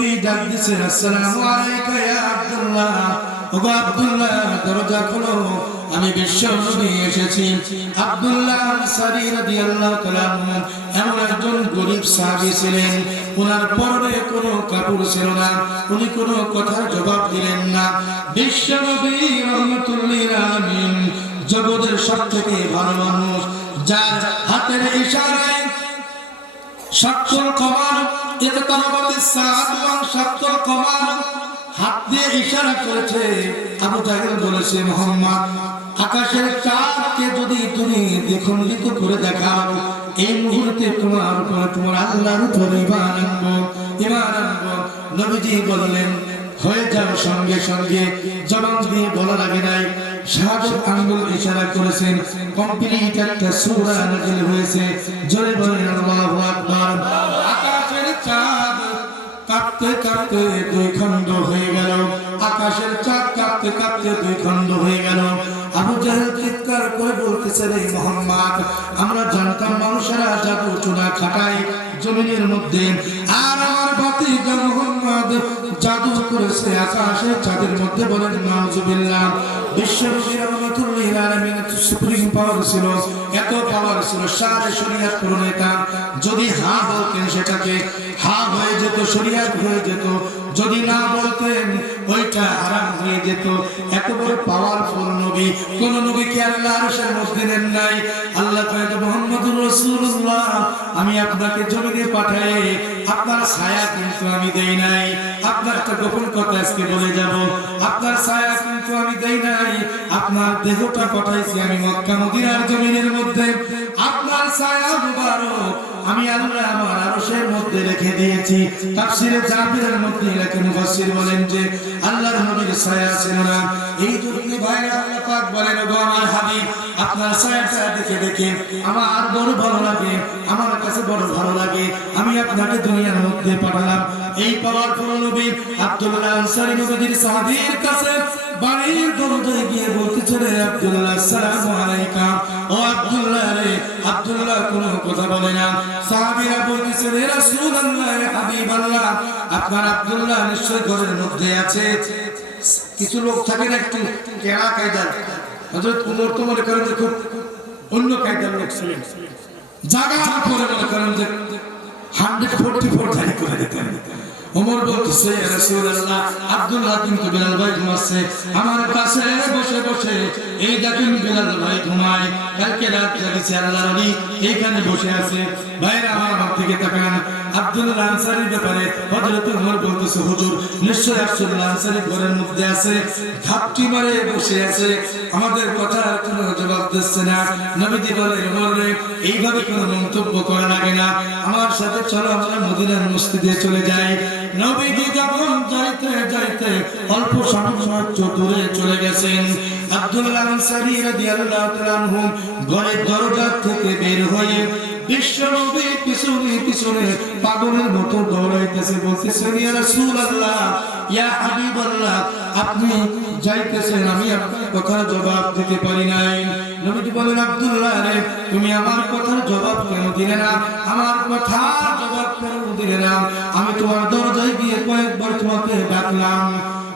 নবী ডাক দিয়েছেন, আসসালামু আলাইকা ইয়া আব্দুল্লাহ। ওগো আব্দুল্লাহ, দরজা খোলো, আমি বিশ্ব নবী এসেছি। আব্দুল্লাহ আনসারী রাদিয়াল্লাহু তাআলা এমন একজন গরীব সাহাবী ছিলেন, ওনার পরনে কোনো কাপড় ছিল না, উনি কোনো কথার জবাব দিলেন না। বিশ্ব নবী রাহমাতুল লিল আলামিন, জগতের সবথেকে ভালো মানুষ, যার হাতের ইশারায় শাক্তুল কমার ইকতারাবাতিস সাআত ওয়া শাক্তুল কমার, হাত দিয়ে ইশারা করেছে। আবু জাহেল বলেছে, মুহাম্মদ, আকাশের চাঁদকে যদি তুমি দ্বিখণ্ডিত করে দেখাও, এই মুহূর্তে তোমার উপর তোমার আল্লাহর উপর ঈমান আনবো। নবীজি বললেন, হয়ে যাও। সঙ্গে সঙ্গে জবান দিয়ে বলা লাগে নাই, শাহাদাত আঙ্গুল ইশারা করেছেন, কমপ্লিট একটা সূরা নাযিল হয়েছে। জোরে বলেন আল্লাহু আকবার। আকাশের চাঁদ কাঁপতে কাঁপতে দুই খণ্ড হয়ে গেল, আকাশের চাঁদ কাঁপতে কাঁপতে দুই খণ্ড হয়ে গেল। আবু জাহেল চিৎকার করে বলতেছে, রে মুহাম্মদ, আমরা জানতাম মানুষেরা জাদু চুনা খাটায় জমিনের মধ্যে, আর আমার ভাতিজা মুহাম্মদ জাদু করেছে আকাশের চাঁদের মধ্যে। বলেন নাউজুবিল্লাহ। বিশ্বনবী রাহমাতুল লিল আলামিনের সুপ্রিম পাওয়ার ছিল, এত পাওয়ার ছিল, সারে শরীয়ত প্রণেতা। যদি হ্যাঁ বলতেন সেটাকে হ্যাঁ হয়ে যেত, শরীয়ত হয়ে যেত। যদি না বলতেন ওইটা হারাম হয়ে যেত। এত বড় পাওয়ারফুল নবী, কোন নবীকে আল্লাহ আরশের মধ্যে নেন নাই। আল্লাহ কয়, মুহাম্মদুর রাসূলুল্লাহ, আমি আপনাকে জমিনে পাঠাই, আপনার ছায়া কিন্তু আমি দেই নাই। আপনার একটা গোপন কথা আজকে বলে যাব, আপনার ছায়া কিন্তু আমি দেই নাই। আপনার দেহটা পাঠাইছি আমি মক্কা মদিনার জমিনের মধ্যে। আপনার ছায়া মুবারক আমি আল্লাহ আমার আরশের মধ্যে রেখে দিয়েছি। তাফসীরে জাবিরের মধ্যে লেখেন, মুফাসসির বলেন যে আল্লাহর নবীর ছায়া ছিল না। এই জন্য ভাইরা আল্লাহ পাক বলেন, ওগো আমার হাবিব, আপনার ছায়াটা দেখে দেখে আমার বড় ভালো লাগে, আমার কাছে বড় ভালো লাগে, আমি আপনাকে দুনিয়ার মধ্যে পাঠালাম। এই পাওয়ারফুল নবী আব্দুল্লাহ আনসারী নবীর সাহাবীর কাছে বাড়ির দরজায় গিয়ে বলতেছে, রে আব্দুল্লাহ, আসসালামু আলাইকা। ও আব্দুল্লাহ রে। আব্দুল্লাহ কোনো কথা বলে না। সাহাবীরা বলতেছে, রে রাসূলুল্লাহ, রে হাবিবাল্লাহ, আপনার আব্দুল্লাহ নিশ্চয় ঘরের মধ্যে আছে। কিছু লোক থাকে না একটু কেড়া কায়দার, হযরত ওমর তো মনে করেন যে খুব অন্য কায়দার লোক ছিলেন, জায়গা করে মনে করেন যে 144 জারি করে দিতেন। ওমর বলতেছে, ইয়া রাসূলুল্লাহ, আব্দুল্লাহ কিন্তু বিলাল ভাই ঘুমাচ্ছে আমার কাছে বসে বসে। এই দেখেন বিলাল ভাই ঘুমায়, কালকে রাত জাগিছে আল্লাহর ওলি এইখানে বসে আছে। ভাইরা আমার দিকে তাকান। আব্দুল্লাহ আনসারীর ব্যাপারে হযরত ওমর বলতেছে, হুজুর নিশ্চয় আব্দুল্লাহ আনসারী ঘরের মধ্যে আছে, ঘাপটি মারে বসে আছে, আমাদের কথার কোনো জবাব দিচ্ছে না। নবীজি বলেন, ওমর রে, এইভাবে কোনো মন্তব্য করা লাগে না, আমার সাথে চলো আমরা মদিনার মসজিদে চলে যাই। নবীজি যখন যাইতে যাইতে অল্প সময় দূরে চলে গেছেন, আব্দুল্লাহ আনসারী রাদিয়াল্লাহু তাআলা আনহু ঘরের দরজা থেকে বের হয়ে বিশ্বনবী পিছনে পিছনে পাগলের মতো দৌড়াইতেছে, বলতেছেন, ইয়া রাসূলুল্লাহ, ইয়া হাবিবাল্লাহ, আপনি যাইতেছেন, আমি আপনার কথার জবাব দিতে পারি নাই। নবীজি বলেন, আব্দুল্লাহ রে, তুমি আমার কথার জবাব কেন দিলে না? আমার কথার জবাব কেন দিলে না? আমি তোমার দরজায় গিয়ে কয়েকবার তোমাকে ডাকলাম।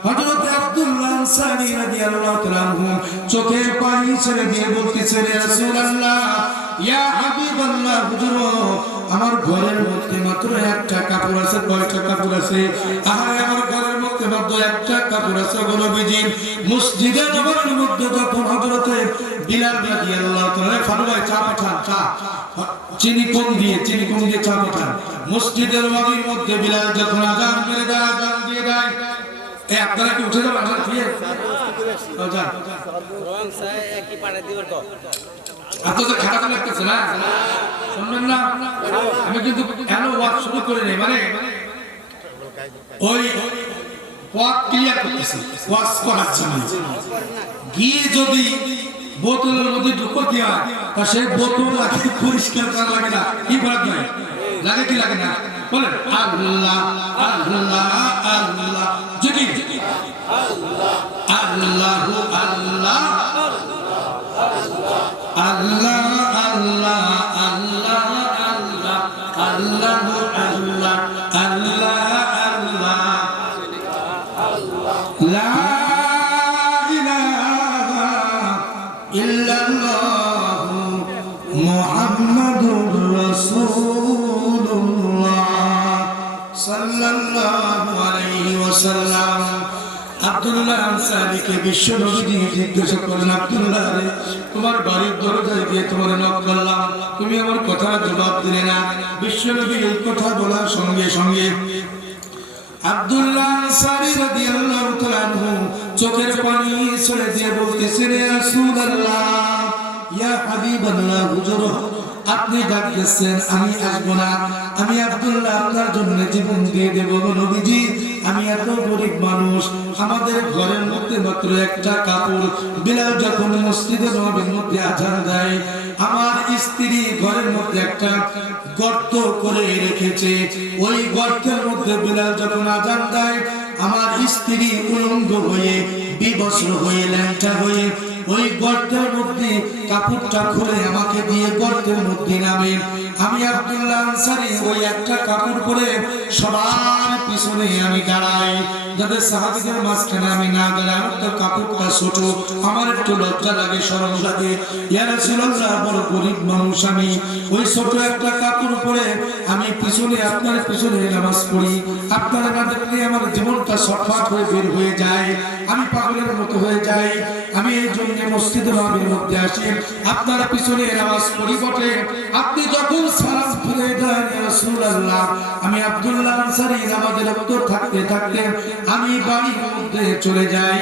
হযরত আব্দুল্লাহ আনসারী রাদিয়াল্লাহু তাআলা আনহু চোখের পানি ছেড়ে দিয়ে বলতেছে, ইয়া রাসূলুল্লাহ, ইয়া হাবিবাল্লাহ, হুজুর, আমার ঘরের মধ্যে মাত্র একটা কাপড় আছে। কয়টা কাপড় আছে? আরে আমার ঘরের মধ্যে মাত্র একটা কাপড় আছে। নবীজি মসজিদে নববীর মধ্যে যখন হযরত বিলাল রাদিয়াল্লাহু তাআলা, ফারুক চা পাঠান, চা চিনি কম দিয়ে চা পাঠান। মসজিদের নববীর মধ্যে বিলাল যখন আযান মেরে দেয়, আযান দিয়ে দেয়, এই আপনারা কি উঠে যাবেন? আযান দিয়ে আযান রং সাই একই পাড়া দিবার কো আপনাদের খারাপ লাগতেছে না? শুনবেন না? আমি কিন্তু এলো ওয়াজ শুরু করে নেই, মানে ওই ওয়াজ ক্লিয়ার করতেছি, ওয়াজ করার জন্য। গিয়ে যদি বোতলের মধ্যে ঢুকো দিয়া, তা সেই বোতল আগে পরিষ্কার করা লাগে না? কি বলা যায়? লাগে কি লাগে না? বলেন আল্লাহ আল্লাহ আল্লাহ, যদি আল্লাহ আল্লাহু আল্লাহ আল্লাহ আল্লাহ আল্লাহ আল্লাহ আল্লাহু আল্লাহ আল্লাহ আল্লাহ সাল্লাল্লাহু আলাইহি ওয়াসাল্লাম আব্দুল্লাহ আনসারীকে বিশ্ব নবী জিজ্ঞাসা করলেন, আব্দুল্লাহ রে, তোমার বাড়ির দরজায় গিয়ে তোমার নক করলাম, তুমি আমার কথা জবাব দিলে না। বিশ্ব নবী এই কথা বলার সঙ্গে সঙ্গে আব্দুল্লাহ আনসারী রাদিয়াল্লাহু তাআলা আনহু চোখের পানি ছেড়ে দিয়ে বলতেছেন, ইয়া রাসূলুল্লাহ, ইয়া হাবিবাল্লাহ, হুজুর আপনি ডাকতেছেন, আমি আসবো না। আমি আব্দুল্লাহ আপনার জন্য জীবন দিয়ে দেব। নবীজি, আমি এত গরিব মানুষ, আমাদের ঘরের মধ্যে মাত্র একটা কাপড়। বিলাল যখন মসজিদে নববীর মধ্যে আযান দেয়, আমার স্ত্রী ঘরের মধ্যে একটা গর্ত করে রেখেছে। ওই গর্তের মধ্যে বিলাল যখন আযান দেয়, আমার স্ত্রী উলঙ্গ হয়ে, বিবস্ত্র হয়ে, ল্যাংটা হয়ে ওই গর্তের মধ্যে কাপড়টা খুলে আমাকে দিয়ে গর্তের মধ্যে নামে। আমি আব্দুল্লাহ আনসারী ওই একটা কাপড় পরে সবার পিছনে আমি দাঁড়াই, যাতে সাহাবীদের মাঝখানে আমি না দাঁড়াই। আমার তো কাপড়টা ছোট, আমার একটু লজ্জা লাগে, শরম লাগে। ইয়া রাসূলুল্লাহ, বড় গরিব মানুষ আমি, ওই ছোট একটা কাপড় পরে আমি পিছনে, আপনার পিছনে নামাজ পড়ি। আপনারা না দেখলে আমার জীবনটা শর্টকাট হয়ে বের হয়ে যায়, আমি পাগলের মতো হয়ে যাই। আমি এই জন্য মসজিদে নববীর মধ্যে আসি, আপনার পিছনে নামাজ পড়ি বটে। আপনি যখন সালাম ফিরে দেন, ইয়া রাসূলুল্লাহ, আমি আব্দুল্লাহ আনসারী নামাজের উত্তর থাকতে থাকতে আমি বাড়ির মধ্যে চলে যাই।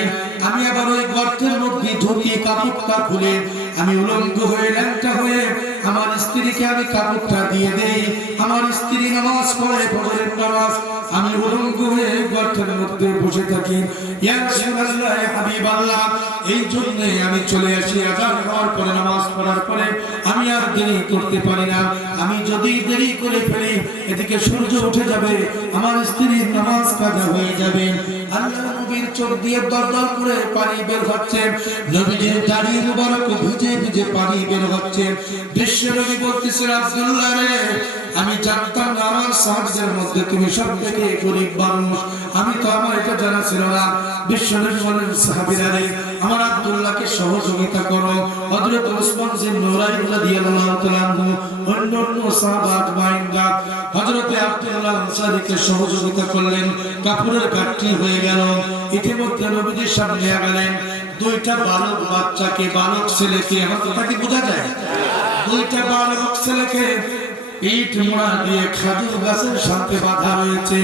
আমি আবার ওই গর্তের মধ্যে ঢুকি, কাপড়টা খুলে আমি উলঙ্গ হয়ে, ল্যাংটা হয়ে আমার স্ত্রীকে আমি কাপড়টা দিয়ে দেই। আমার স্ত্রী নামাজ পড়ে, ফজরের নামাজ, আমি উলঙ্গ হয়ে গর্তের মধ্যে বসে থাকি। ইয়া রাসূলুল্লাহ, ইয়া হাবিবাল্লাহ, এই জন্য আমি চলে আসি। আযান হওয়ার পরে, নামাজ পড়ার পরে আমি আর দেরি করতে পারি না। আমি যদি দেরি করে ফেলি, এদিকে সূর্য উঠে যাবে, আমার স্ত্রীর নামাজ কাজা হয়ে যাবে। আল্লাহর নবীর চোখ দিয়ে দরদর করে পানি বের হচ্ছে, নবীজির দাড়ি মুবারক ভিজে ভিজে পানি বের হচ্ছে। বিশ্ব নবী বলতেছেন, আব্দুল্লাহ রে, আমি জানতাম না আমার সাহাবীদের মধ্যে তুমি সবথেকে গরিব মানুষ, আমি তো, আমার এটা জানা ছিল না। বিশ্ব নবী বলেন, সাহাবীরা রে, আমার আব্দুল্লাহকে সহযোগিতা করো। হযরত ওসমান বিন নুরাইন রাদিয়াল্লাহু তাআলা আনহু, অন্যান্য সাহাবা আজমাইনরা হযরত আব্দুল্লাহ আনসারীকে সহযোগিতা করলেন। কাপড়ের কাটটি হয়ে গেল। ইতিমধ্যে নবীজির সামনে গেলেন দুইটা বালক বাচ্চাকে, বালক ছেলেকে, আমার কথা কি বোঝা যায়? দুইটা বালক ছেলেকে পিঠ মোড়া দিয়ে খেজুর গাছের সাথে বাঁধা রয়েছে।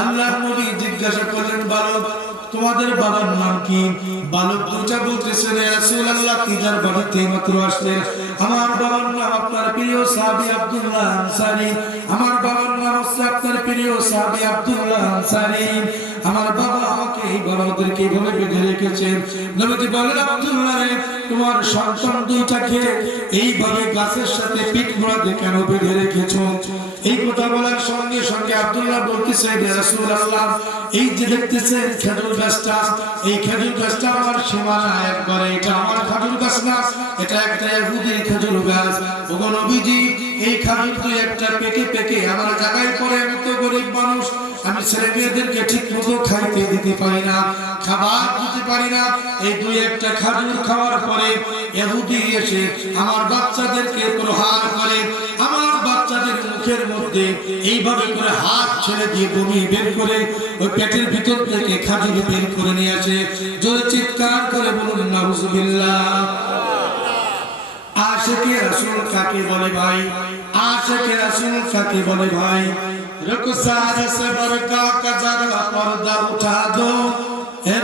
আল্লাহর নবী জিজ্ঞাসা করলেন, বালক, তোমাদের বাবার নাম কি? বালক দুইটা বলতেছে, ইয়া রাসূলুল্লাহ, কি যার বাড়িতে মাত্র আসলেন, আমার বাবার নাম আপনার প্রিয় সাহাবী আব্দুল্লাহ আনসারী। আমার বাবার নাম হচ্ছে আপনার প্রিয় সাহাবী আব্দুল্লাহ আনসারী। আমার বাবা আমাকে এই বাবাদেরকে এইভাবে বেঁধে রেখেছেন। নবীজি বলেন, আব্দুল্লাহ রে, তোমার সন্তান দুইটাকে এইভাবে গাছের সাথে পিঠ মোড়া দিয়ে কেন বেঁধে রেখেছো? এই কথা বলার সঙ্গে সঙ্গে আব্দুল্লাহ বলতেছে, ইয়া রাসূলুল্লাহ, এই যে দেখতেছেন খেজুর গাছটা, এই খেজুর গাছটা আমার সীমানা একবারে, এটা আমার খেজুর গাছ না, এটা একটা ইহুদির খেজুর গাছ। ওগো নবীজি, এই খেজুর দুই একটা পেকে পেকে আমার জায়গায় পড়ে। আমি তো গরিব মানুষ, আমি ছেলে মেয়েদেরকে ঠিক মতো খাইতে দিতে পারি না, খাবার দিতে পারি না। এই দুই একটা খেজুর খাওয়ার পরে ইহুদি এসে আমার বাচ্চাদেরকে প্রহার করে, আমার বাচ্চাদের মুখের মধ্যে এইভাবে করে হাত ছেড়ে দিয়ে বমি বের করে ওই পেটের ভিতর থেকে খেজুর বের করে নিয়ে আসে। জোরে চিৎকার করে বলুন নাউজুবিল্লাহ। আশিকে রাসূল কাকে বলে ভাই? আশিকে রাসূল কাকে বলে ভাই? रुखसार से बरका का जरा पर्दा उठा दो,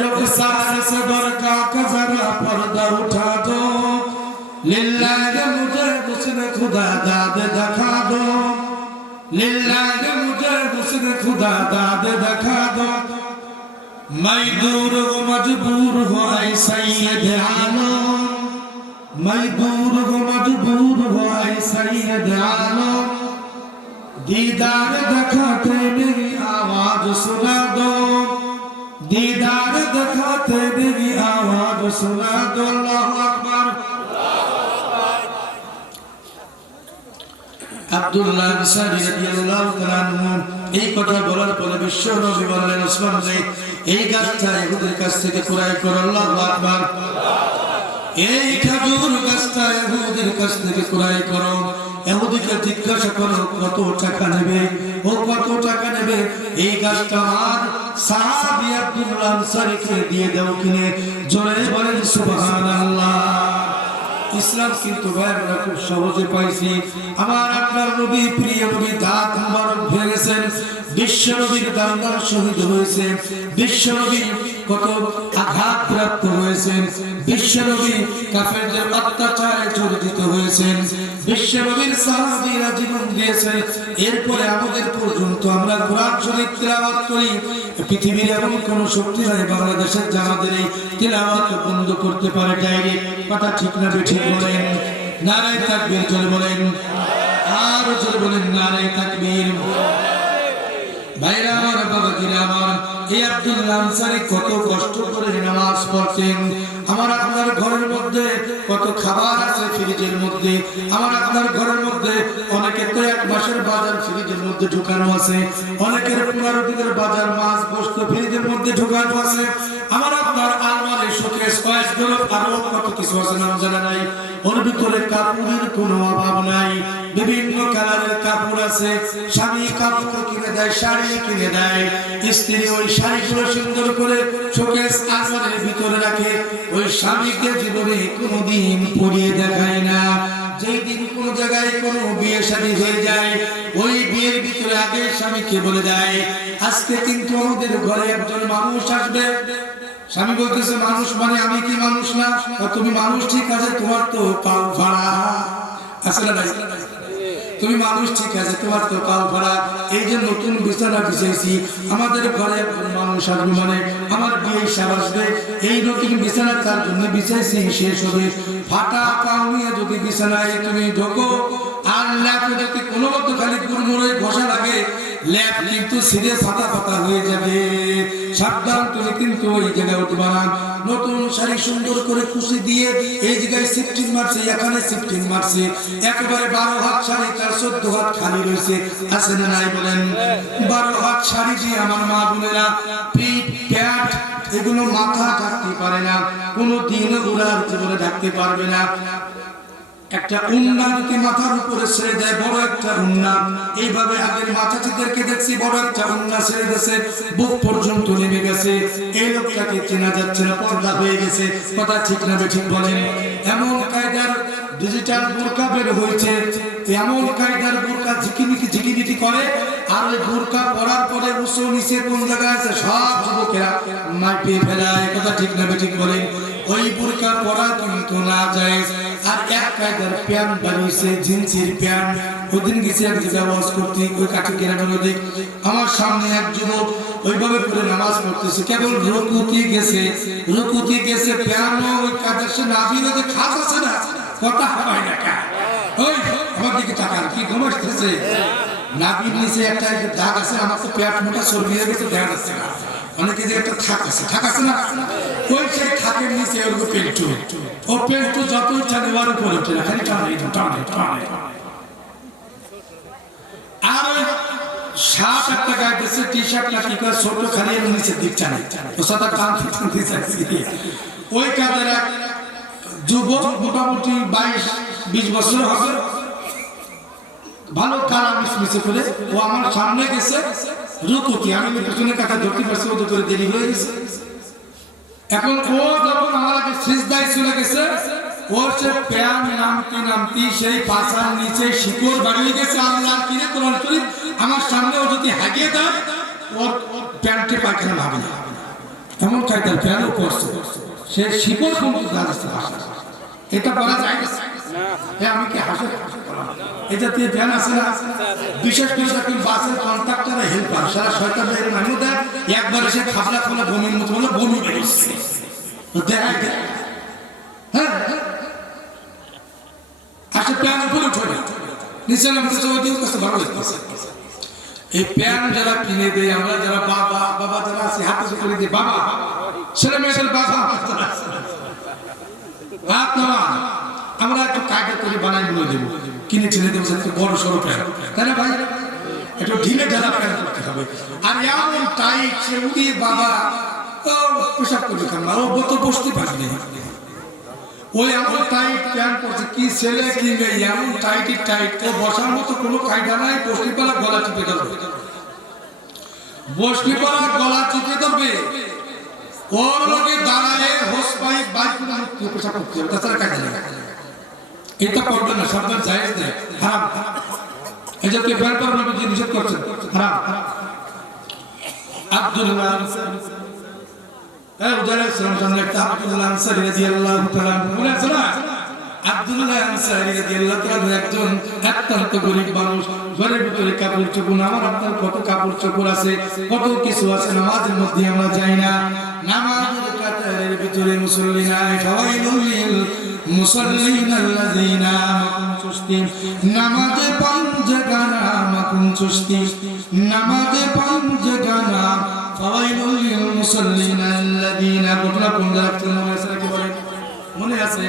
रुखसार से बरका का जरा पर्दा उठा दो, लिल्लाह मुझे हुस्न खुदा दाद दिखा दो, लिल्लाह मुझे हुस्न खुदा दाद दिखा दो, मैं दूर हूँ मजबूर हूँ ऐ सैयद आलम, मैं दूर हूँ मजबूर हूँ ऐ सैयद आलम, दीदार दिखाते मेरी आवाज सुना दो, दीदार दिखाते मेरी आवाज सुना दो। अल्लाहु अकबर। আব্দুল্লাহ আনসারী রাদিয়াল্লাহু তাআলা আনহু এই কথা বলার পরে বিশ্ব নবী বললেন, ওসমান রে, এই গাছটা ইহুদের কাছ থেকে ক্রয় করো। আল্লাহু আকবার। এই খেজুর গাছটা ইহুদের কাছ থেকে ক্রয় করো। ইহুদিকে জিজ্ঞাসা করো কত টাকা নেবে, ও কত টাকা নেবে, এই গাছটা আমার সাহাবী আব্দুল্লাহ আনসারীকে দিয়ে দাও কিনে। জোরে বলেন সুবহানাল্লাহ। ইসলাম কিন্তু ভাইরা খুব সহজে পাইছি। আমার আপনার নবী, প্রিয় নবী দাঁত মুবারক ভেঙেছেন, বিশ্ব নবীর দান্দার শহীদ হয়েছে, বিশ্ব নবী কত আঘাত প্রাপ্ত হয়েছেন, বিশ্ব নবী কাফেরদের অত্যাচারে জর্জরিত হয়েছেন, বিশ্ব নবীর সাহাবীরা জীবন দিয়েছেন। এরপরে আমাদের পর্যন্ত আমরা কোরআন শরীফ তিলাওয়াত করি। পৃথিবীর এমন কোন শক্তি নাই বাংলাদেশের জামাতের এই তিলাওয়াত বন্ধ করতে পারে ডাইরেক্ট। কথা ঠিক না বেঠিক বলেন? নারায়ে তাকবীর জোরে বলেন, আর জোরে বলেন নারায়ে তাকবীর। ভাইরা আমার, বাবাজিরা আমার, এই আব্দুল্লাহ আনসারী কত কষ্ট করে নামাজ পড়তেন। আমার আপনার ঘরের মধ্যে কত খাবার আছে ফ্রিজের মধ্যে, আমার আপনার ঘরের মধ্যে অনেকের তো 1 মাসের বাজার ফ্রিজের মধ্যে ঢুকানো আছে, অনেকের 15 দিনের বাজার মাছ গোশত ফ্রিজের মধ্যে ঢুকানো আছে, আমার আপনার আলমারি শোকেস কয়েস দরব আরো কত কিছু আছে নাম জানা নাই। ওর ভিতরে কাপড়ের কোনো অভাব নাই, বিভিন্ন কালারের কাপড় আছে। স্বামী কাপড় কিনে দেয়, শাড়ি কিনে দেয়, স্ত্রী ওই শাড়িগুলো সুন্দর করে শোকেস আলমারির ভিতরে রাখে। ওই স্বামীকে জীবনে কোনোদিন পরিয়ে দেখায় না। যেই দিন কোন জায়গায় কোনো বিয়ে শাদী হয়ে যায়, ওই বিয়ের ভিতরে আগে স্বামীকে বলে দেয় আজকে কিন্তু আমাদের ঘরে একজন মানুষ আসবে। স্বামী বলতেছে মানুষ মানে আমি কি মানুষ না? তুমি মানুষ ঠিক আছে, তোমার তো পাও ভাড়া আছে না ভাই? তুমি মানুষ ঠিক আছে, তোমার তো পাও ভাড়া। এই যে নতুন বিছানা বিছাইছি, আমাদের ঘরে একজন মানুষ আসবে মানে আমার বিয়ে হিসাব আসবে। এই নতুন বিছানা তার জন্য বিছাইছি, শেষ হবে। ফাটা পাও নিয়ে যদি বিছানায় তুমি ঢোকো আর ল্যাপে যদি কোনো মতো খালি গুড়মুড়ে ঘষা লাগে, ল্যাপ কিন্তু সিধে ফাটা ফাটা হয়ে যাবে। সাবধান, তুমি কিন্তু ওই জায়গায় উঠবা না। নতুন শাড়ি সুন্দর করে কুচি দিয়ে এই জায়গায় শিফটিং মারছে, এখানে শিফটিং মারছে, একেবারে 12 হাত শাড়ি, তার 14 হাত খালি রয়েছে, আছে না নাই বলেন? 12 হাত শাড়ি দিয়ে আমার মা বোনেরা পিঠ প্যান্ট এগুলো মাথা ঢাকতে পারে না, কোনো দিন ওরার জীবনে ঢাকতে পারবে না। একটা উন্না যদি মাথার উপরে ছেড়ে দেয়, বড় একটা উন্না, এইভাবে আগের মাথাটিদেরকে দেখছি বড় একটা উন্না ছেড়ে দিয়েছে, বুক পর্যন্ত নেমে গেছে। এই লোকটাকে চেনা যাচ্ছে না, পর্দা হয়ে গেছে। কথা ঠিক না ঠিক বলেন? এমন কায়দার ডিজিটাল বোরকা বের হয়েছে, এমন কায়দার বোরকা ঝিকিমিকি করে। আর ওই বোরকা পরার পরে উঁচু নিচে কোন জায়গায় আছে সব যুবকেরা মাইপে ফেলায়। কথা ঠিক না ঠিক বলেন? ওই বোরকা পরা কিন্তু না যায়। আর এক কায়দার প্যান্ট বানিয়েছে, জিন্সের প্যান্ট। ওদিন গেছে এক জায়গায় ওয়াজ করতে, ওই কাঠি কেরানোর দিক, আমার সামনে এক যুবক ওইভাবে করে নামাজ পড়তেছে, কেবল রুকুতে গেছে প্যান্ট ওই কাদের সে নাভির যে খাস আছে না, কথা হয় না কা ওই আমার দিকে তাকান, কি ঘুমাইতেছে? নাভির নিচে একটা দাগ আছে, আমার তো প্যান্ট মোটা চর্বি হয়ে গেছে, দেখা যাচ্ছে না। অনেকে যে একটা থাক আছে না, ওই সেই থাকের নিচে ওর পেল্টু, ও পেল্টু যত ইচ্ছা দেওয়ার উপরে ওঠে না, খালি টানে। আর ওই শার্ট একটা গাইতেছে, টি শার্টটা কি করে ছোট, খালি এর নিচের দিক টানে, ও সাদা টানতে চাইছে। ওই কাদের এক যুবক মোটামুটি 22-20 বছর হবে, ভালো কালা মিশমিশে করে, ও আমার সামনে গেছে রুকুতে, আমি পেছনে কাটা ধরতে পারছি, ওদের করে দেরি হয়ে গেছে। এখন ও যখন আমার আগে সিজদায় চলে গেছে, ওর সে প্যান নামতি সেই পাছার নিচে শিকড় বাড়িয়ে গেছে। আল্লাহর কিরে কোরআন শরীফ আমার সামনে ও যদি হাগিয়ে দেয়, ওর প্যান্টে পায়খানা ভাবে না, এমন কায়দার প্যানও করছে, সে শিকড় পর্যন্ত দাঁড়াচ্ছে। এটা বলা যায় না, আমি কি হাসে এটা দিয়ে ধ্যান আছে না? বিশেষ করে যখন বাসের কন্ট্রাক্টর হেল্পার সারা শয়তানদের নামও দেয়, একবার এসে খাবলা খোলা বমির মতো হলো, বমি বেরোচ্ছে। হ্যাঁ, আসলে প্যান উপরে উঠে না, নিচে নামতেছে, ওই কাছে ভালো লাগতেছে। এই প্যান যারা কিনে দেয়, আমরা যারা বাবা যারা আছে হাতে করে দিই, বাবা ছেলে মেয়েদের বাবা হাত নামা, আমরা একটু কায়দা করে বানাই বলে দেবো, কিনে ছেলে দেবো, একটু বড় সড়ো প্যান, তাই না ভাই? একটু ঢিলে ঢালা প্যান করতে হবে। আর এমন টাইট সে উড়িয়ে বাবা পেশাব করে খান, ও তো বসতে পারবে। ওই এমন টাইট প্যান্ট পরছে, কি ছেলে কি মেয়ে, এমন টাইট ও বসার মতো কোনো কায়দা নাই, বসনিপালা গলা টিপে ধরবে, বসনিপালা গলা টিপে ধরবে, ওর লোকে দাঁড়ায় হোস পাই বাইক করে মুক্তি পেশা করতে হবে, তাছাড়া কায়দা নেই। এটা করবে না, সাবধান জায়েজ নেই, হারাম। এই যে প্যান্ট পরা নবীজি নিষেধ করছেন, হারাম। আব্দুল্লাহ আব্দুল্লাহ আনসারী রাদিয়াল্লাহু তাআলা বলে আছে না, আব্দুল্লাহ আনসারী রাদিয়াল্লাহু তাআলা একজন অত্যন্ত গরীব মানুষ, ঘরের ভিতরে কাপড় চোপড়, আমার আপনার কত কাপড় চোপড় আছে, কত কিছু আছে, নামাজের মধ্যে আমরা যাই না, নামাজের কাতারের ভিতরে মুসল্লি নাই, ফাওয়াইলুল লিল মুসাল্লিন আল্লাযিনা মাকুম চুস্তি, নামাজে পাঁচ গানা মাকুম চুস্তি, নামাজে পাঁচ গানা, ফাওয়াইলুল লিল মুসাল্লিন আল্লাযিনা, ঘটনা কোন জায়গা মনে আছে নাকি বলেন? মনে আছে?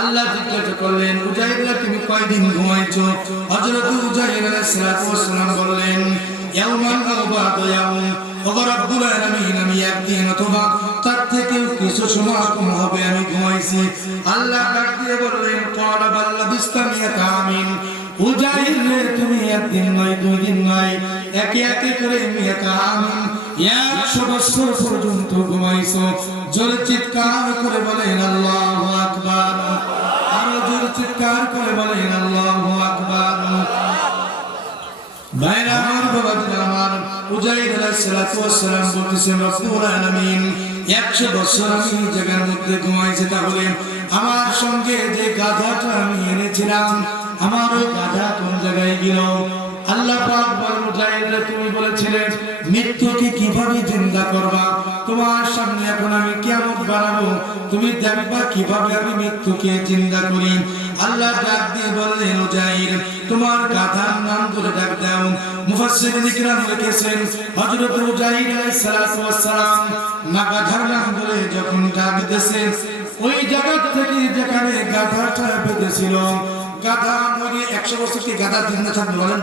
আল্লাহ জিজ্ঞাসা করলেন, উজাইর তুমি কয়দিন ঘুমাইছো? হযরত উজাইর আলাইহিস সালাতু ওয়াস সালাম বললেন, ইয়াউমান আও বা'দা ইয়াউম, ওগো রব্বুল আলামিন আমি একদিন অথবা তার থেকেও কিছু সময় কম হবে আমি ঘুমাইছি। আল্লাহ ডাক দিয়ে বললেন, ক্বালা বাল লাবিস্তা মিয়াতা আমিন, উজাইর রে তুমি একদিন নয় দুই দিন নয়, একে একে করে মিয়াতা আমিন 100 বছর পর্যন্ত ঘুমাইছো। জোরে চিৎকার করে বলেন আল্লাহু আকবার, আরো জোরে চিৎকার করে বলেন আল্লাহু আকবার। ভাইরা আমার, বাবাজি আমার, উজাইর আলাইহিস সালাতু ওয়াস সালাম বলতেছেন, রব্বুল আলামিন 100 বছর আমি জায়গার মধ্যে ঘুমাইছি, তাহলে আমার সঙ্গে যে গাধাটা আমি এনেছিলাম, আমার ওই গাধা কোন জায়গায় গেল? আল্লাহ পাক বলেন, উজাইর তুমি বলেছিলে মৃত্যুকে কিভাবে জিন্দা করবা, তোমার সামনে এখন আমি কিয়ামত বানাবো, তুমি দেখবা কিভাবে আমি মৃত্যুকে জিন্দা করি। আল্লাহ ডাক দিয়ে বললেন, উজাইর তোমার গাধার নাম ধরে ডাক দাও। মুফাসসিরিন ইকরাম লিখেছেন, হযরত উজাইর আলাইহিস সালাতু ওয়াস সালাম না গাধার নাম ধরে যখন ডাক দিয়েছে, ওই জায়গা থেকে যেখানে গাধাটা বেঁধেছিল, গাধা মরে 100 বছর কি গাধা জিন্দা থাকবে বলেন?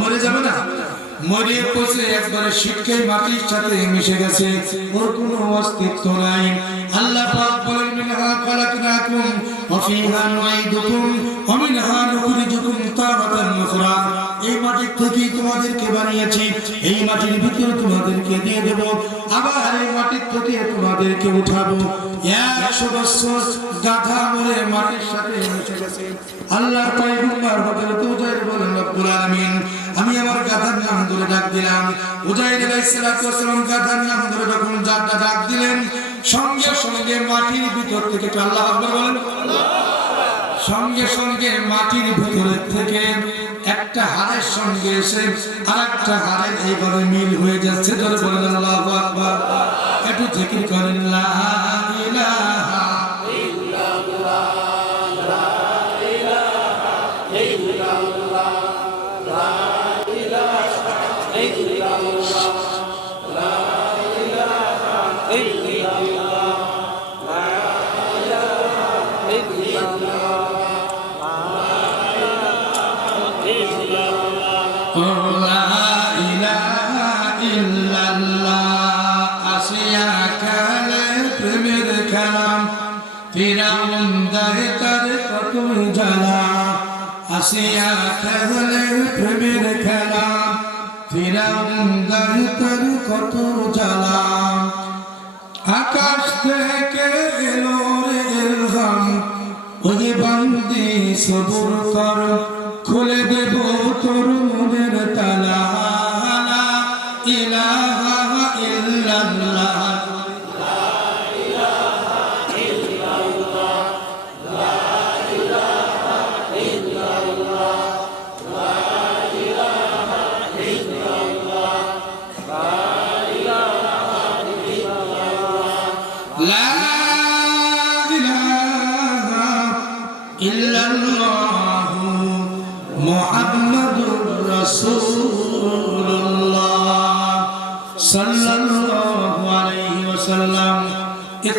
মরে যাবে না, মরে পচে একবারে শীতকাই মাটির সাথে মিশে গেছে, ওর কোনো অস্তিত্ব নাই। আল্লাহ পাক বলেন, মিনহা খালাকনাকুম ওয়া ফিহা নুঈদুকুম ওয়া মিনহা নুখরিজুকুম তারাতান উখরা, এই মাটি থেকেই তোমাদেরকে বানিয়েছি, এই মাটির ভিতর তোমাদেরকে দিয়ে দেব, আবার এই মাটির থেকে তোমাদেরকে উঠাবো। 100 বছর গাধা মরে মাটির সাথে মিশে গেছে। আল্লাহ পয়গম্বর হযরত উজাইর বলেন, রব্বুল আলামিন আমি আমার গাধার নাম ধরে ডাক দিলাম। উজাইর আলাইহিস সালাতু ওয়াস সালাম গাধার নাম ধরে যখন ডাক দিলেন, সঙ্গে সঙ্গে মাটির ভিতর থেকে, আল্লাহু আকবার বলেন, সঙ্গে সঙ্গে মাটির ভিতর থেকে একটা হাড়ের সঙ্গে এসে আরেকটা হাড়ের এইভাবে মিল হয়ে যাচ্ছে। ধরে বলেন আল্লাহু আকবার, একটু জিকির করেন লা ইলাহা ইল্লাল্লাহ, লা ইলাহা ইল্লাল্লাহ, লা ইলাহা ইল্লাল্লাহ, লা ইলাহা ইল্লাল্লাহ, লা ইলাহা ইল্লাল্লাহ, ফিরাউন দায়ে তার কত জ্বালা, আসিয়া খেলে প্রেমের খেলা, ফিরাউন দায়ে তার কত জ্বালা। আকাশ থেকে এলো রে ইলহাম, ওরে বান্দি সবুর কর, খুলে দেব তোর মনের তালা, লা ইলাহা ইল্লাল্লাহ,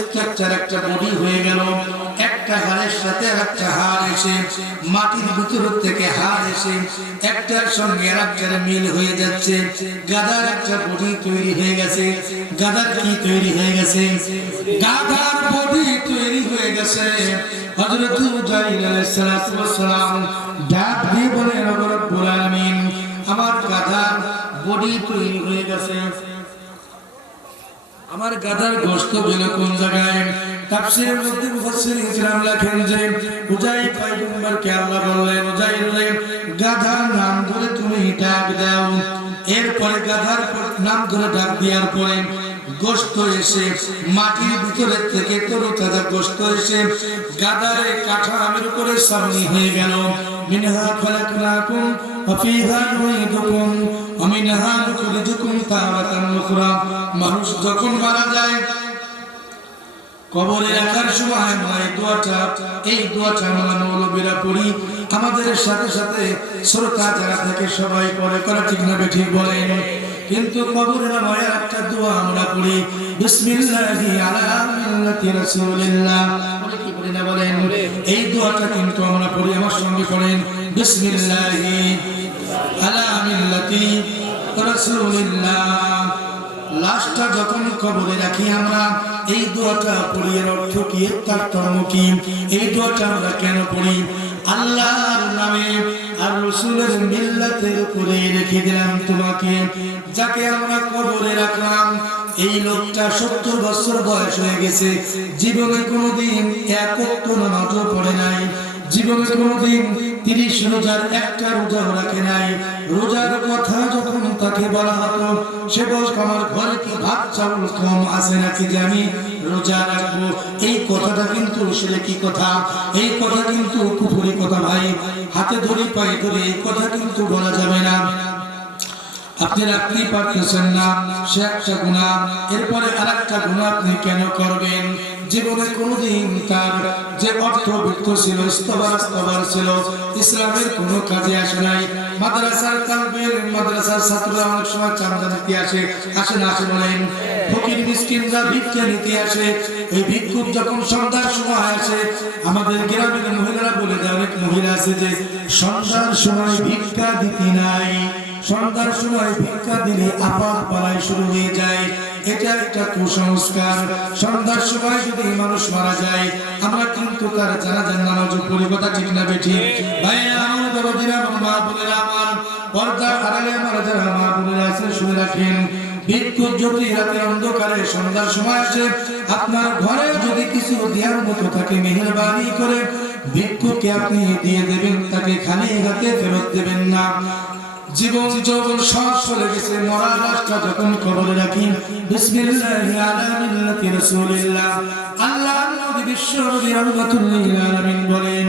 স্ট্রাকচার একটা বডি হয়ে গেল, একটা হাড়ের সাথে একটা হাড় এসে মাটির ভিতর থেকে হাড় এসে একটার সঙ্গে আরেকটার মিল হয়ে যাচ্ছে। গাধার একটা বডি তৈরি হয়ে গেছে। গাধার কি তৈরি হয়ে গেছে? গাধার বডি তৈরি হয়ে গেছে। হযরত উযাইর আলাইহিস সালাতু ওয়াস সালাম ডাক দিয়ে বলেন, রব্বুল আলামিন, আমার গাধার বডি তৈরি হয়ে গেছে, আমার গাধার গোশত গেল কোন জায়গায়? তাফসীরের মধ্যে মুফাসসিরিন ইকরাম লেখেন যে উযাইর পয়গম্বরকে আল্লাহ বললেন, উযাইর রে, গাধার নাম ধরে তুমি ডাক দাও। এরপরে গাধার নাম ধরে ডাক দেওয়ার পরে গোশত এসে মাটির ভিতরে থেকে তরতাজা গোশত এসে গাধার কাঠামের উপরে সামনে হয়ে গেল। মিনহা খালাকনাকুম ওয়া ফীহা নুঈদুকুম ওয়া মিনহা নুখরিজুকুম তারাতান উখরা। মানুষ যখন মারা যায়, কবরে রাখার সময় আমরা এই দোয়াটা আমরা মৌলবীরা পড়ি, আমাদের সাথে সাথে শ্রোতা যারা থাকে সবাই পড়ে, করে ঠিক না ঠিক বলেন? কিন্তু কবরে নামায় একটা দোয়া আমরা পড়ি, বিসমিল্লাহি আলা মিল্লাতি রাসূলিল্লাহ। পড়ে কি পড়ি না বলেন? এই দোয়াটা কিন্তু আমরা পড়ি, আমার সঙ্গে পড়েন, বিসমিল্লাহি আলা মিল্লাতি রাসূলিল্লাহ। লাশটা যখন কবরে রাখি আমরা এই দোয়াটা পড়ি। এর অর্থ কি? তার ধর্ম কি? এই দোয়াটা আমরা কেন পড়ি? আল্লাহর নামে আর রাসূলের মিল্লাতের উপরে রেখে দিলাম তোমাকে। যাকে আমরা কবরে রাখলাম, এই লোকটা 70 বছর বয়স হয়ে গেছে, জীবনে কোনোদিন এক ওয়াক্ত নামাজও পড়ে নাই, জীবনে কোনোদিন 30 রোজার একটা রোজাও রাখে নাই। রোজার কথা যখন তাকে বলা হতো, সে বলতো আমার ঘরে কি ভাত চাউল কম আছে নাকি যে আমি রোজা রাখবো? এই কথাটা কিন্তু শিরকি কথা, এই কথা কিন্তু কুফরি কথা ভাই। হাতে ধরে পায়ে ধরে এই কথা কিন্তু বলা যাবে না। আপনি রাখতে পারতেছেন না, সে একটা গুনাহ। এরপরে আরেকটা গুনাহ আপনি কেন করবেন? জীবনে কোনোদিন তার যে অর্থবিত্ত ছিল, ইস্তবার ছিল, ইসলামের কোনো কাজে আসে নাই। মাদ্রাসার তালবের মাদ্রাসার ছাত্ররা অনেক সময় চাঁদা দিতে আসে না আসে বলেন? ফকির মিসকিনরা ভিক্ষা নিতে আসে। এই ভিক্ষুক যখন সন্ধ্যার সময় আসে, আমাদের গ্রামের মহিলারা বলে দেয়, অনেক মহিলা আছে যে সন্ধ্যার সময় ভিক্ষা দিতে নাই, সন্ধ্যার সময় ভিক্ষা দিলে আপাত পালাই শুরু হয়ে যায়। এটা একটা কুসংস্কার। সন্ধ্যার সময় যদি মানুষ মারা যায়, আমরা কিন্তু তার জানাজার নামাজ পড়ি, কথা ঠিক না বেঠিক? ভাইরা আমার, বাবাজিরা আমার, মা বোনেরা আমার, পর্দার আড়ালে আমার যারা মা বোনেরা আছেন শুনে রাখেন, ভিক্ষুক যদি রাতে অন্ধকারে সন্ধ্যার সময় আসে, আপনার ঘরে যদি কিছু দেওয়ার মতো থাকে, মেহেরবানি করে ভিক্ষুককে আপনি দিয়ে দেবেন, তাকে খালি হাতে ফেরত দেবেন না। জীবন যৌবন সব চলে গেছে, মরা লাশটা যখন কবরে রাখি, বিসমিল্লাহি আলা মিল্লাতি রাসূলিল্লাহ। আল্লাহর নবী বিশ্বনবী রাহমাতুল লিল আলামিন বলেন,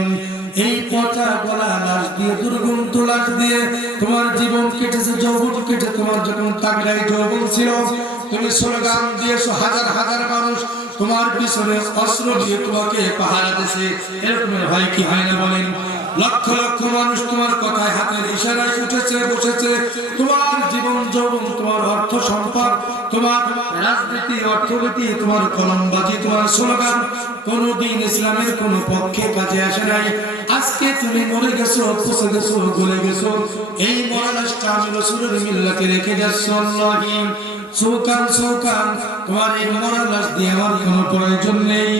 এই পচা গলা লাশ দিয়ে, দুর্গন্ধ লাশ দিয়ে তোমার জীবন কেটেছে, যৌবন কেটে, তোমার যখন তাগড়াই যৌবন ছিল, তুমি স্লোগান দিয়েছো, হাজার হাজার মানুষ তোমার পিছনে অস্ত্র দিয়ে তোমাকে পাহারা দিয়েছে, এরকমের হয় কি হয় না বলেন? লক্ষ লক্ষ মানুষ তোমার কথায় হাতের ইশারায় উঠেছে বসেছে। তোমার জীবন যৌবন, তোমার অর্থ সম্পদ, তোমার রাজনীতি, অর্থনীতি, তোমার কলমবাজি, তোমার স্লোগান কোনদিন ইসলামের কোন পক্ষে কাজে আসে নাই। আজকে তুমি মরে গেছো, পচে গেছো, গলে গেছো, এই মরা লাশটা আমি রাসূলের মিল্লাতে রেখে যাচ্ছি। আল্লাহি সুকান তোমার এই মরা লাশ দিয়ে আমার কোনো প্রয়োজন নেই,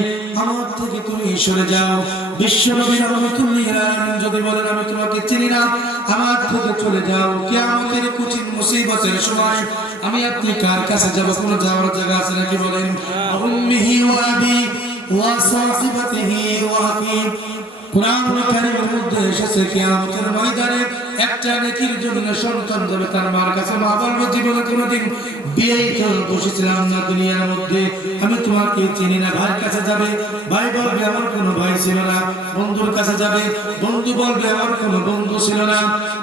আমার থেকে তুমি সরে যাও। বিশ্বনবী রাহমাতুল লিল আলামিন যদি বলেন আমি তোমাকে চিনি না, আমার থেকে চলে যাও, কিয়ামতের কঠিন মুসিবতের সময় আমি আপনি কার কাছে যাব? কোন যাওয়ার জায়গা আছে নাকি বলেন? উম্মিহি ওয়া আবি ওয়া সাহিবাতিহি ওয়া আখি। কুরআন কারীমের মধ্যে এসেছে কিয়ামতের ময়দানে একটা নেকির জন্য সন্তান যাবে তার মার কাছে, মা বলবে জীবনে কোনোদিন বিয়েই তো বসেছিলাম না দুনিয়ার মধ্যে, আমি তোমাকে চিনি না। ভাইয়ের কাছে যাবে, ভাই বলবে আমার কোনো ভাই ছিল না। বন্ধুর কাছে যাবে, বন্ধু বলবে আমার কোনো বন্ধু ছিল না।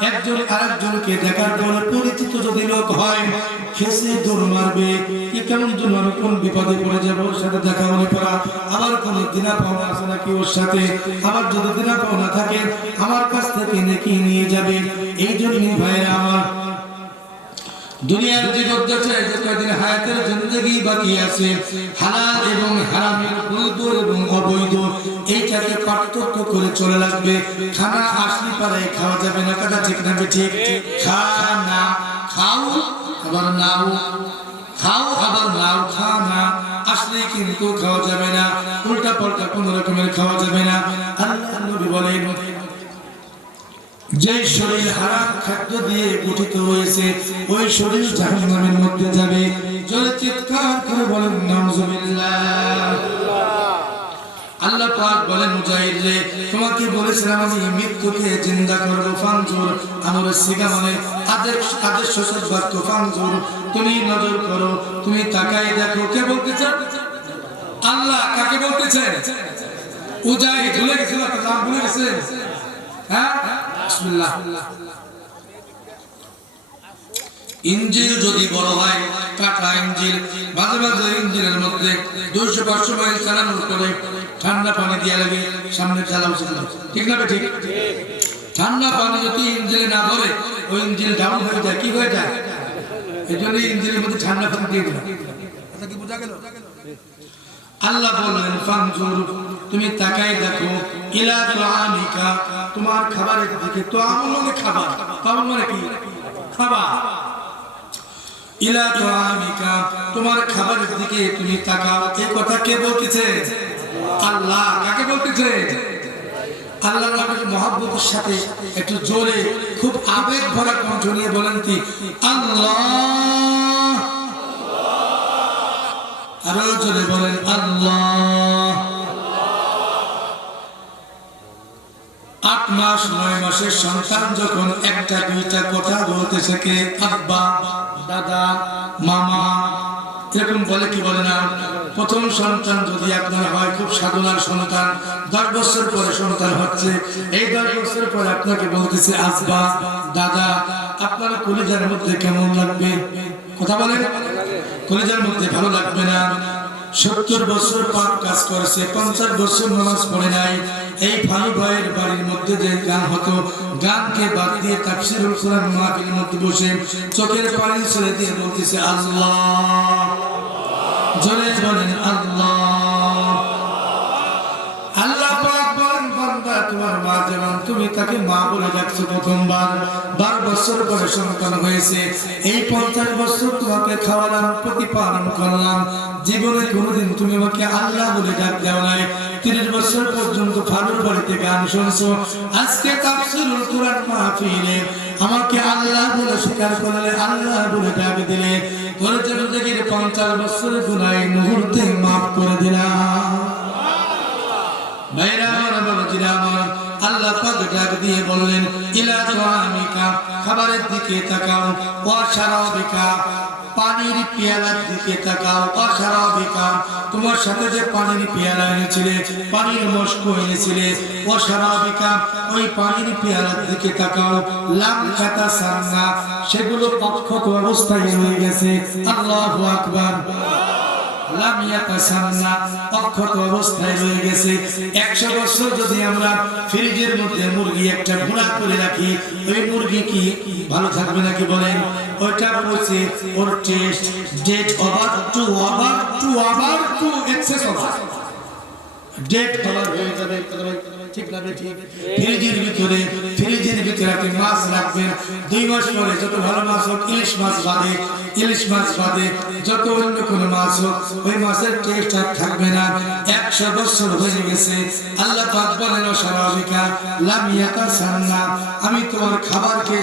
একজন আরেকজনকে দেখার পরে পরিচিত যদি লোক হয়, খেসে দৌড় মারবে, কি কেমন জন্য আমি কোন বিপদে পড়ে যাবো, ওর সাথে দেখা হলে পড়া। আবার কোনো দিনা পাওনা আছে নাকি ওর সাথে? আবার যদি দিনা পাওনা থাকে আমার কাছ থেকে নেকি নিয়ে যাবে। এই জন্য ভাইরা আমার, দুনিয়ার জীবন দেশে যে কয়দিন হায়াতের জিন্দেগি বাকি আছে, হালাল এবং হারামের, বৈধ এবং অবৈধ, এইটাকে পার্থক্য করে চলে লাগবে। খানা আসলি পাড়ায় খাওয়া যাবে না, কথা ঠিক না ঠিক? খানা খাও আবার নাও, খাও আবার নাও, খানা আসলে কিন্তু খাওয়া যাবে না, উল্টা পাল্টা কোন রকমের খাওয়া যাবে না। আল্লাহ নবী বলেন, যে শরীর হারাম খাদ্য দিয়ে গঠিত হয়েছে ওই শরীর জাহান্নামের মধ্যে যাবে। জোরে চিৎকার করে বলেন নাউজুবিল্লাহ। আল্লাহ পাক বলেন, মুজাহিদ রে, তোমাকে বলেছিলাম আমি মৃত্যুকে জিন্দা করব। ফানজুর আমার সিগা মানে আদেশ সূচক বাক্য। ফানজুর তুমি নজর করো, তুমি তাকাই দেখো। কে বলতেছে? আল্লাহ। কাকে বলতেছে? মুজাহিদ। ভুলে গেছিল, নাম ভুলে গেছে? হ্যাঁ, বিসমিল্লাহ। ইঞ্জিল যদি বড় হয়, কাটা ইঞ্জিল, মাঝে মাঝে ইঞ্জিলের মধ্যে 200-500 মাইল চালানোর পরে ঠান্ডা পানি দিয়ে লাগে, সামনে চালা উচিত, ঠিক না? ঠিক। ঠান্ডা পানি যদি ইঞ্জিলে না ভরে ওই ইঞ্জিল ডাউন হয়ে যায়। কি হয়ে যায়? এই জন্য ইঞ্জিলের মধ্যে ঠান্ডা পানি দিয়ে দিলাম। কথা কি বোঝা গেল? আল্লাহ বললেন, ফানজুর তুমি তাকাই দেখো, ইলা তুআমিকা তোমার খাবারের দিকে। তুআম মানে খাবার, তাম মানে কি? খাবার। ইলা তুআমিকা তোমার খাবারের দিকে তুমি তাকাও। এই কথা কে বলতেছে? আল্লাহ। কাকে বলতেছে? আল্লাহ নবীর মহব্বতের সাথে একটু জোরে খুব আবেগ ভরা কণ্ঠ নিয়ে বলেন কি? আল্লাহ। আরো জোরে বলেন আল্লাহ। 8 মাস 9 মাসের সন্তান যখন একটা দুইটা কথা বলতে শেখে, আব্বা, দাদা, মামা এরকম বলে কি বলে না? প্রথম সন্তান যদি আপনার হয় খুব সাধনার সন্তান, 10 বছর পরে সন্তান হচ্ছে, এই 10 বছর পরে আপনাকে বলতেছে আব্বা, দাদা, আপনার কলিজার মধ্যে কেমন লাগবে? কথা বলেন। কলিজার মধ্যে ভালো লাগবে না? 70 বছর পাপ কাজ করেছে, 50 বছর নামাজ পড়ে নাই। এই ভালো ভাইয়ের বাড়ির মধ্যে যে গান হতো, গানকে বাদ দিয়ে তাফসীরুল কোরআন মাহফিলের মধ্যে বসে চোখের পানি ছেড়ে দিয়ে বলতেছে আল্লাহ। জোরে বলেন আল্লাহ। আল্লাহ পাক বলেন, বান্দা তোমার মা যেমন তুমি তাকে মা বলে ডাকছো প্রথমবার, 12 বছর পরে সন্তান হয়েছে, এই 50 বছর তোমাকে খাওয়ালাম, প্রতিপালন করলাম, জীবনে কোনোদিন তুমি আমাকে আল্লাহ বলে ডাক দাও নাই। 30 বছর পর্যন্ত ফালুর বাড়িতে গান শুনছো, আজকে তাফসীরুল কোরআন মাহফিলে আমাকে আল্লাহ বলে স্বীকার করলে, আল্লাহ বলে ডাক দিলে, তোর জিন্দেগীর 50 বছরের গুনাহ মুহূর্তে মাফ করে দিলাম। ভাইরা আমার, বাবাজিরা আমার, আল্লাহ পাক ডাক দিয়ে বললেন, ইলা তুআমিকা খাবারের দিকে তাকাও, ওয়া শারাবিকা পানির পেয়ালার দিকে তাকাও, ওয়া শারাবিকা তোমার সাথে যে পানির পেয়ালা এনেছিলে, পানির মশক এনেছিলে, ওয়া শারাবিকা ওই পানির পেয়ালার দিকে তাকাও, লাম ইয়াতাসান্না সেগুলো অক্ষত অবস্থায় রয়ে গেছে। আল্লাহু আকবার। লাম ইয়াতাসান্না অক্ষত অবস্থায় রয়ে গেছে। 100 বছর যদি আমরা ফ্রিজের মধ্যে মুরগি একটা গুঁড়া করে রাখি, ওই মুরগি কি ভালো থাকবে নাকি বলেন? ওইটা বলছে ওর test date over to excess over, date over হয়ে যাবে, ঠিক না? ঠিক। ফ্রিজের ভিতরে আপনি মাছ রাখবেন, 2 মাস পরে যত ভালো মাছ হোক, ইলিশ মাছ বাদে যত অন্য কোনো মাছ হোক, ওই মাছের টেস্ট আর থাকবে না। 100 বছর হয়ে গেছে। আল্লাহ পাক বলেন, শারাবিকা লাম ইয়াতাসান্না আমি তোমার খাবারকে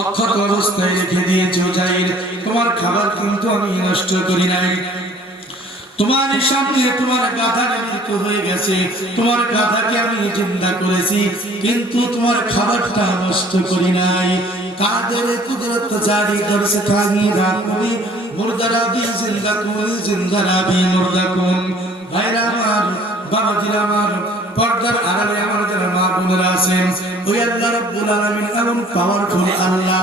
অক্ষত অবস্থায় রেখে দিয়েছি। জাহির তোমার খাবার কিন্তু আমি নষ্ট করি নাই। তোমার সামনে তোমার গাধার মৃত্যু হয়ে গেছে, তোমার গাধাকে আমি জিন্দা করেছি, কিন্তু তোমার খাবারটা নষ্ট করি নাই। কাদের কুদরত জারি দরস খানি রাখুনি মুর্দারাবি জিন্দারাবি মুর্দাকুন। ভাইরা আমার, বাবাজিরা আমার, পর্দার আড়ালে আমার যারা মা বোনেরা আছেন, ওই আল্লাহ রাব্বুল আলামিন এমন পাওয়ারফুল আল্লাহ,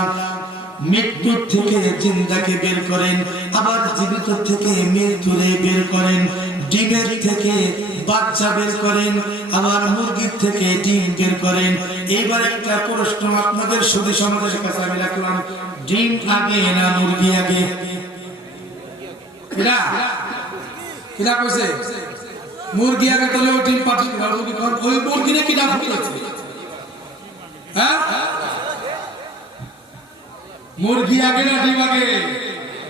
মৃত্যু থেকে জিন্দাকে বের করেন, আবার জীবিত থেকে মৃত্যুরে বের করেন, ডিমের থেকে বাচ্চা বের করেন, আবার মুরগির থেকে ডিম বের করেন। এইবার একটা প্রশ্ন আপনাদের সুধী সমাজের কাছে আমি রাখলাম, ডিম আগে না মুরগি আগে? কিরা কিরা কইছে মুরগি আগে তাহলে ওই ডিম পাঠিয়ে ওই মুরগি নে কিরা ফুটেছে? হ্যাঁ মুরগি আগে না ডিম আগে?